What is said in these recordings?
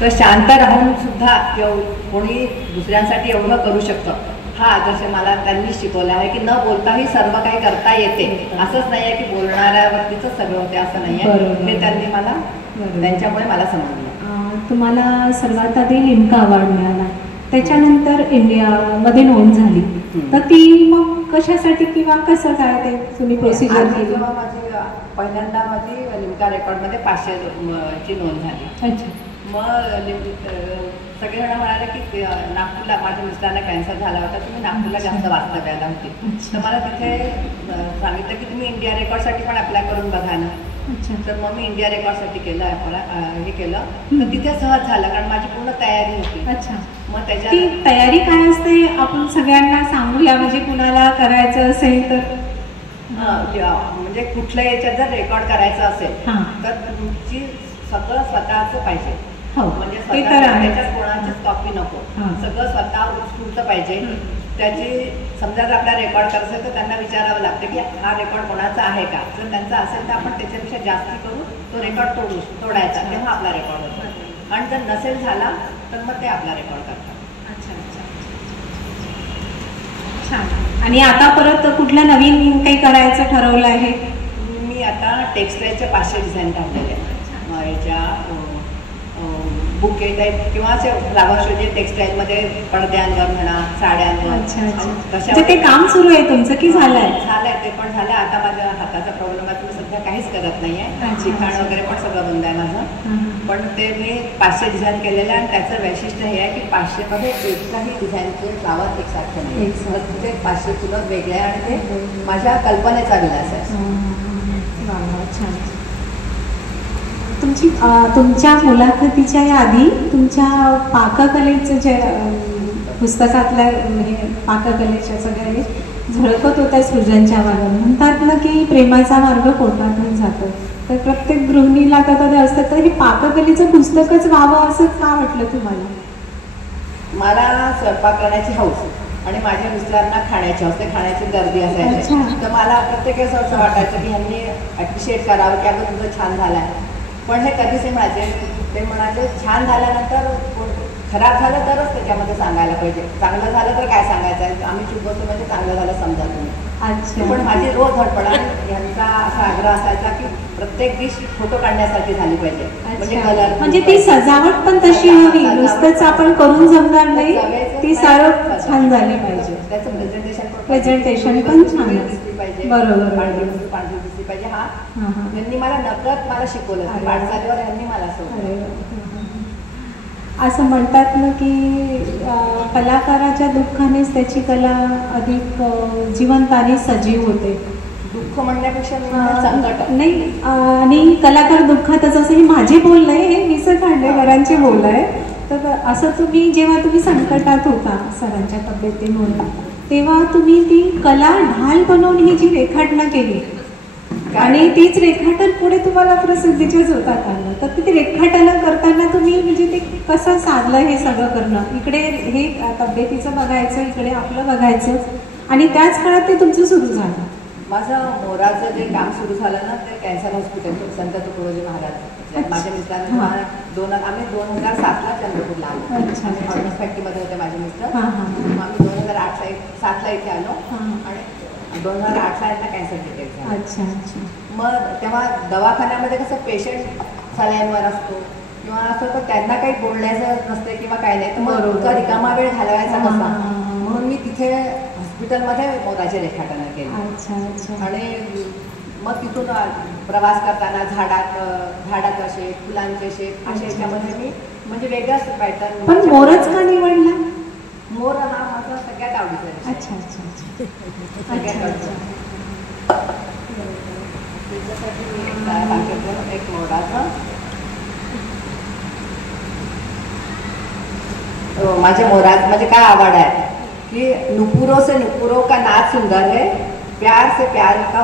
तर शांत राहून सुद्धा कोणी दुसऱ्यांसाठी एवढं करू शकतं हा आदर्श मला त्यांनी शिकवला आहे की न बोलताही सर्व काही करता येते. असंच नाही आहे की बोलणाऱ्यावरतीच सगळं होते असं नाही आहे. हे त्यांनी मला त्यांच्यामुळे मला समजलं. तुम्हाला सर्वात आधी लिम्का अवॉर्ड मिळाला, त्याच्यानंतर इंडियामध्ये नोंद झाली, तर ती मग कशासाठी किंवा कसं काय ते तुम्ही प्रोसिजर केली? जेव्हा माझी पहिल्यांदा माझी लिम्का रेकॉर्डमध्ये 500ची नोंद झाली. अच्छा. मग सगळेजण म्हणाले की नागपूरला माझ्या मिस्टरांना कॅन्सर झाला होता, तुम्ही नागपूरला जास्त वास्तव्याला होती. तर मला तिथे सांगितलं की तुम्ही इंडिया रेकॉर्डसाठी पण अप्लाय करून बघा ना. तर मग मी इंडिया रेकॉर्डसाठी केलं हे केलं. तर तिथे सहज झालं कारण माझी पूर्ण तयारी होती. अच्छा. मग त्याच्या ती तयारी काय असते आपण सगळ्यांना सांगूया, म्हणजे कुणाला करायचं असेल तर? म्हणजे कुठल्या याच्यात जर रेकॉर्ड करायचं असेल तर तुमची सगळं स्वतःचं पाहिजे. म्हणजे त्याच्यात कोणाचीच कॉपी नको, सगळं स्वतः उत्स्फूर्त पाहिजे. त्याची समजा जर आपला रेकॉर्ड करायचं असेल तर त्यांना विचारावं लागतं की हा रेकॉर्ड कोणाचा आहे का. जर त्यांचा असेल तर आपण त्याच्यापेक्षा जास्ती करून तो रेकॉर्ड तोडायचा, तेव्हा आपला रेकॉर्ड होतो. आणि जर नसेल झाला तर मग ते आपला रेकॉर्ड करतात. अच्छा अच्छा, छान. आणि आता परत कुठलं नवीन काही करायचं ठरवलं आहे? मी आता टेक्स्टाईलचे 500 डिझाईन काढलेले आहेत. याच्या बुके टाईप किंवा असे फ्लावर शो जे टेक्स्टाईलमध्ये पडद्यांवर म्हणा, साड्यांवर. अच्छा. ते काम सुरू आहे तुमचं की झालंय? झालंय, ते पण झालं. आता माझ्या हाताचा प्रॉब्लेम आहे, मी सध्या काहीच करत नाहीये. लिखाण वगैरे पण सगळं बंद आहे माझं. पण ते मी 500 डिझाईन केलेलं आहे. आणि त्याचं वैशिष्ट्य हे आहे की 500मध्ये एकही डिझाईनचे फ्लावर एकसारखे नाही. प्रत्येक 500 फुलं वेगळे आणि ते माझ्या कल्पनेचा विलास आहे. छान. तुमच्या मुलाखतीच्या आधी तुमच्या पाककलेचं जे पुस्तकातल्या पाककलेच्या सगळ्या झळकत होत्या सृजनच्या मार्गाने. म्हणतात ना की प्रेमाचा मार्ग पोटातून जातो. तर प्रत्येक गृहिणीला कधी असतं, तर हे पाककलेचं पुस्तकच व्हावं असं का वाटलं तुम्हाला? मला स्वयंपाक करण्याची हौस आणि माझ्या मिस्टरांना खाण्याची हौस, खाण्याची गर्दी असायची. तर मला प्रत्येक असं वाटायचं की ह्यांनी ॲप्रिशिएट करावं की अगं तुझं छान झालं आहे. पण हे कधीच ते म्हणाले छान झाल्यानंतर खराब झालं तरच त्याच्यामध्ये सांगायला पाहिजे. चांगलं झालं तर काय सांगायचं आहे, आम्ही चूक बसतो म्हणजे चांगलं झालं समजा तुम्ही. अच्छा. पण माझी रोज धडपड यांचा असा आग्रह असायचा की प्रत्येक डिश फोटो काढण्यासाठी झाली पाहिजे. म्हणजे कलर, म्हणजे ती सजावट पण तशी हवी, नुसतंच आपण करून जमणार नाही, ती सारं छान झाली पाहिजे. त्याचं प्रेझेंटेशन पण छान दिसली पाहिजे. बरोबर, पांढरी दिसली पाहिजे. हा यांनी मला नकळत मला शिकवलं, पाठशाळेवर यांनी मला असं म्हणतात ना की कलाकाराच्या दुःखानेच त्याची कला अधिक जिवंत आणि सजीव होते. दुःख म्हणण्यापेक्षा संकट नाही. आणि कलाकार दुःखातच, असं हे माझे बोल आहे, हे वि. स. खांडेकरांचे बोल आहे. तर असं जेव्हा तुम्ही संकटात होता सरांच्या तब्येतीमुळे, तेव्हा तुम्ही ती कला ढाल बनवून ही जी रेखाटनं केली आणि तीच रेखाटन पुढे तुम्हाला प्रसिद्धीच्याच होतात आलं. तर ती रेखाटनं करताना तुम्ही म्हणजे ते कसं साधलं हे सगळं करणं? इकडे हे तब्येतीचं बघायचं, इकडे आपलं बघायचं, आणि त्याच काळात ते तुमचं सुरू झालं. माझं मोराचं जे काम सुरू झालं ना, ते कॅन्सर हॉस्पिटल संत तुकडोजी महाराज. माझ्या मिस्टरांना आम्ही 2007ला चंद्रपूरला आलो. फॅक्टरीमध्ये होते माझे मिस्टर. आम्ही 2007ला इथे आलो आणि 2008ला यांना कॅन्सर डिटेक्ट झाला. अच्छा अच्छा. मग तेव्हा दवाखान्यामध्ये कसं पेशंट सलाईनवर असतो किंवा असं, तर त्यांना काही बोलण्याचं नसते किंवा काही नाही, तर मग रिकामा वेळ घालवायचा कसा, म्हणून मी तिथे हॉस्पिटलमध्ये मोराचे रेखाटनं केली. अच्छा अच्छा. आणि मग तिथून प्रवास करताना झाडाचं शेप, फुलांचे शेप अशा याच्यामध्ये मी म्हणजे वेगळाच पॅटर्न. पण मोरच का निवडला? मोर हा माझा सगळ्यात आवडीचा आहे. अच्छा अच्छा अच्छा. सगळ्यात आवडीचा त्याच्यासाठी मी एक मोराचं माझे काय आवड है कि नुपुरों से नुपुरों का नाच सुंदर है, प्यार से प्यार का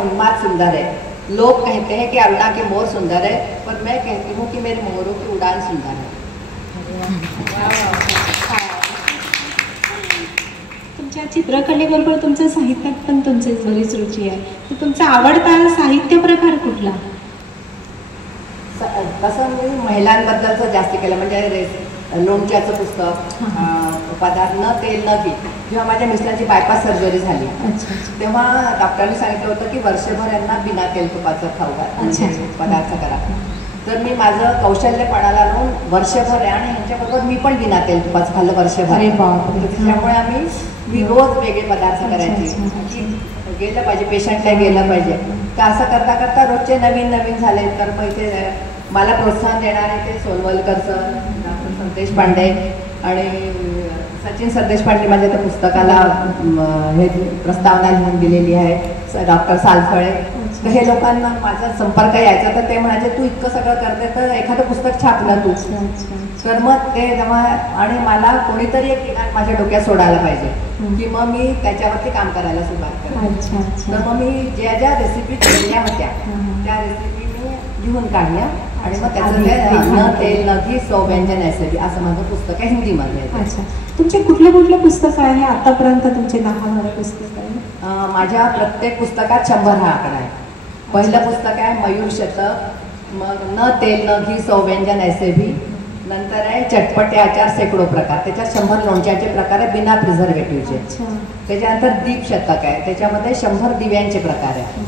उन्माद सुंदर है. लोग कहते हैं कि अरुणा के मोर सुंदर है, पर मैं कहती हूँ कि मेरे मोरों की उड़ान सुंदर है. तुमच्या चित्रकलेबरोबर तुमच्या साहित्यात पण तुमची बरीच रुची आहे. तर तुमचा आवडता साहित्य प्रकार कुठला? तसं मी महिलांबद्दलचं जास्त केलं, म्हणजे लोणच्याचं पुस्तक, पदार्थ न तेल न घी. जेव्हा माझ्या मिस्टरांची बायपास सर्जरी झाली तेव्हा डॉक्टरांनी सांगितलं होतं की वर्षभर यांना बिना तेल तुपाचं खाऊ पदार्थ करा. तर मी माझं कौशल्य पणाला लावून वर्षभर आहे आणि ह्यांच्याबरोबर मी पण बिना तेल तुपाचं खाल्लं वर्षभर. त्यामुळे मी रोज वेगळे पदार्थ करायचे, गेलं पाहिजे पेशंटला गेलं पाहिजे. तर असं करता करता रोजचे नवीन नवीन झाले. तर मग इथे मला प्रोत्साहन देणारे ते सोनवलकर सर, डॉक्टर संदेश पांडे आणि सचिन संदेश पांडे माझ्या त्या पुस्तकाला हे प्रस्तावना लिहून दिलेली आहे, डॉक्टर सालफळे. तर हे लोकांना माझा संपर्क यायचा. तर ते म्हणायचे तू इतकं सगळं करते तर एखादं पुस्तक छापलं तू. तर मग ते जेव्हा आणि मला कोणीतरी एक ठिकाण माझ्या डोक्यात सोडायला पाहिजे की मग मी त्याच्यावरती काम करायला सुरुवात केली. तर मग मी ज्या रेसिपी केल्या होत्या त्या रेसिपी मी लिहून काढल्या आणि मग त्याचं ते न तेल न घी सौ व्यंजन ऐसे असं माझं पुस्तक आहे हिंदीमध्ये. अच्छा, तुमचे कुठले पुस्तक आहे? आतापर्यंत तुमचे 10-12 पुस्तक आहे? माझ्या प्रत्येक पुस्तकात 100 हा आकडा आहे. पहिलं पुस्तक आहे मयूर शतक, मग न तेल न घी सौ व्यंजन ऐसे भी. नंतर आहे चटपटे आचार शेकडो प्रकार, त्याच्यात 100 लोणच्याचे प्रकार आहे बिना प्रिझर्वेटिव्हचे. त्याच्यानंतर दीप शतक आहे, त्याच्यामध्ये 100 दिव्यांचे प्रकार आहे.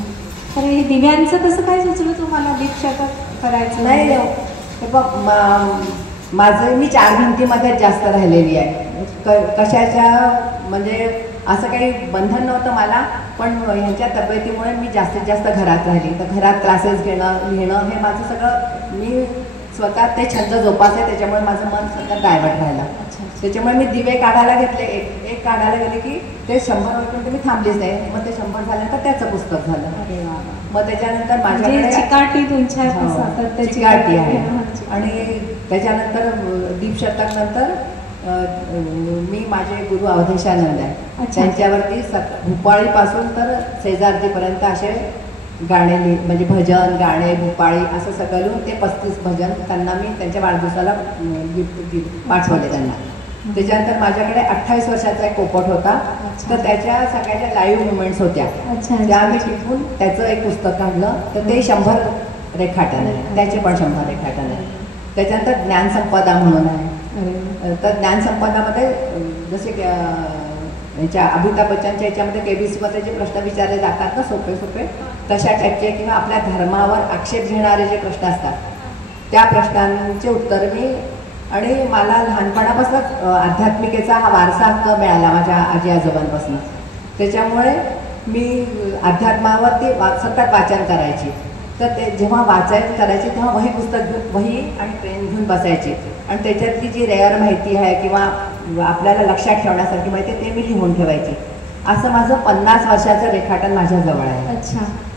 तर हे दिव्यांचं कसं काय सुचलं तुम्हाला दीप शतक करायचं? नाही बघ, माझं मी 4 भिंतीमध्ये जास्त राहिलेली आहे. कशाच्या म्हणजे असं काही बंधन नव्हतं मला, पण ह्यांच्या तब्येतीमुळे मी जास्तीत जास्त घरात राहिली. तर घरात क्लासेस घेणं लिहिणं हे माझं सगळं मी स्वतः ते छंद जोपासते. त्याच्यामुळे माझं मन सगळं डायव्हर्ट राहिलं. त्याच्यामुळे मी दिवे काढायला घेतले, एक काढायला गेले की ते 100 वरपर्यंत मी थांबलीच नाही. मग ते 100 झाल्यानंतर त्याचं पुस्तक झालं. मग त्याच्यानंतर माझ्याकडे चिकाटी तुमच्या चिकाटी आहे. आणि त्याच्यानंतर दीपशतक नंतर मी माझे गुरु अवधेशानंद आहे त्यांच्यावरती भूपाळीपासून तर शेजारतीपर्यंत असे गाणे म्हणजे भजन गाणे भूपाळी असं सगळं लिहून ते 35 भजन त्यांना मी त्यांच्या वाढदिवसाला गिफ्ट पाठवले त्यांना. त्याच्यानंतर माझ्याकडे 28 वर्षाचा एक पोपट होता. तर त्याच्या सगळ्याच्या लाईव्ह मुवमेंट्स होत्या, त्या मी टिपून त्याचं एक पुस्तक काढलं. तर ते 100 रेखाटन आहे, त्याचे पण 100 रेखाटन आहे. त्याच्यानंतर ज्ञानसंपदा म्हणून आहे. तर ज्ञानसंपदामध्ये जसे याच्या अमिताभ बच्चनच्या याच्यामध्ये KBCमध्ये जे प्रश्न विचारले जातात ना सोपे सोपे तशा टाईपचे किंवा आपल्या धर्मावर आक्षेप घेणारे जे प्रश्न असतात त्या प्रश्नांचे उत्तर मी. आणि मला लहानपणापासूनच आध्यात्मिकेचा हा वारसा हक्क मिळाला माझ्या आजी आजोबांपासून. त्याच्यामुळे मी अध्यात्मावरती सतत वाचन करायची. तर ते जेव्हा वाचन करायचे तेव्हा वही पुस्तक वही आणि पेन घेऊन बसायची आणि त्याच्यातली जी रेअर माहिती आहे किंवा आपल्याला लक्षात ठेवण्यासारखी माहिती ते मी लिहून ठेवायची. असं माझं 50 वर्षाचं रेखाटन माझ्याजवळ आहे.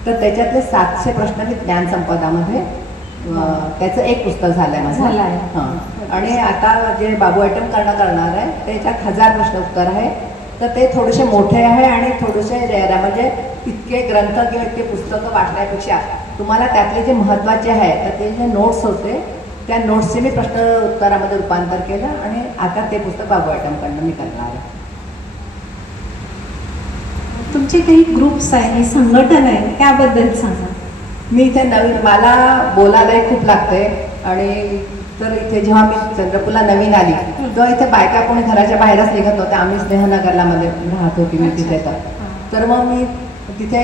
तर त्याच्यातले 700 प्रश्न मी ज्ञानसंपदामध्ये त्याचं एक पुस्तक झालं आहे माझं. हां, आणि आता जे बाबू आयटम करणार आहे त्याच्यात 1000 प्रश्न उत्तर आहे. तर ते थोडेसे मोठे आहे आणि थोडेसे रेअर आहे. म्हणजे इतके ग्रंथ किंवा इतके पुस्तकं वाचण्यापेक्षा तुम्हाला त्यातले जे महत्त्वाचे आहे तर ते जे नोट्स होते त्या नोट्सचे मी प्रश्न उत्तरामध्ये रूपांतर केलं आणि आता ते पुस्तक बाबू आयटमकडनं मी करणार आहे. तुमचे काही ग्रुप्स आहे संघटन आहे त्याबद्दल सांगा. मी इथे नवीन मला बोलायलाही खूप लागते आणि तर इथे जेव्हा मी चंद्रपूरला नवीन आली तेव्हा इथे बायका कोणी घराच्या बाहेरच निघत नव्हत्या. आम्ही स्नेहनगरला मध्ये राहत होती मी तिथे. तर मग मी तिथे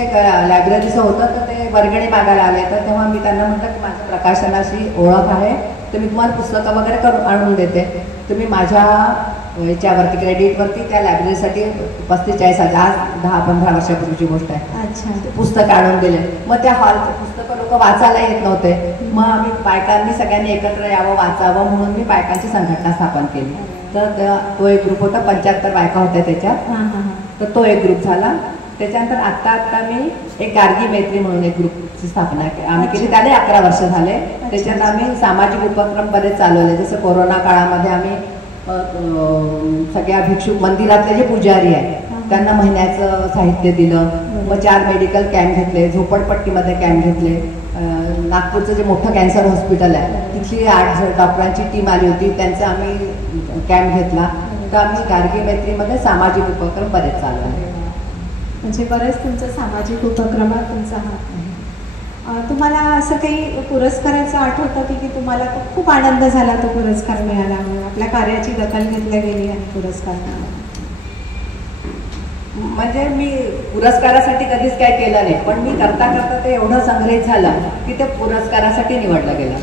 लायब्ररीचं होतं तर ते वर्गणी मागायला आले. तर तेव्हा मी त्यांना म्हटलं की माझ्या प्रकाशनाशी ओळख आहे तर मी तुम्हाला पुस्तकं वगैरे करून आणून देते. तर मी माझ्या याच्यावरती क्रेडिटवरती त्या लायब्ररीसाठी 45,000 10-15 वर्षापूर्वीची गोष्ट आहे. अच्छा, पुस्तकं आणून दिले. मग त्या हॉलचे पुस्तकं लोक वाचायला येत नव्हते. मग आम्ही बायकांनी सगळ्यांनी एकत्र यावं वाचावं म्हणून मी बायकांची संघटना स्थापन केली. तर तो एक ग्रुप होता, 75 बायका होत्या त्याच्यात. तर तो एक ग्रुप झाला. त्याच्यानंतर आत्ता मी एक गार्गी मैत्री म्हणून एक ग्रुपची स्थापना आम्ही केली. त्याला 11 वर्ष झाले. त्याच्यात आम्ही सामाजिक उपक्रम बरेच चालवले. जसं कोरोना काळामध्ये आम्ही सगळ्या भिक्षुक मंदिरातले जे पुजारी आहेत त्यांना महिन्याचं साहित्य दिलं. मग 4 मेडिकल कॅम्प घेतले, झोपडपट्टीमध्ये कॅम्प घेतले. नागपूरचं जे मोठं कॅन्सर हॉस्पिटल आहे तिथली 8 डॉक्टरांची टीम आली होती, त्यांचा आम्ही कॅम्प घेतला. तर आम्ही गार्गी मैत्रीमध्ये सामाजिक उपक्रम बरेच चालवले. म्हणजे बरेच तुमचं सामाजिक उपक्रमात तुमचा हात आहे. तुम्हाला असं काही पुरस्काराचं आठवतं की तुम्हाला खूप आनंद झाला तो पुरस्कार मिळाला म्हणून, आपल्या कार्याची दखल घेतली गेली आणि पुरस्कार मिळाला? म्हणजे मी पुरस्कारासाठी कधीच काय केलं नाही, पण मी करता करता ते एवढं संग्रहित झालं की ते पुरस्कारासाठी निवडलं गेलं.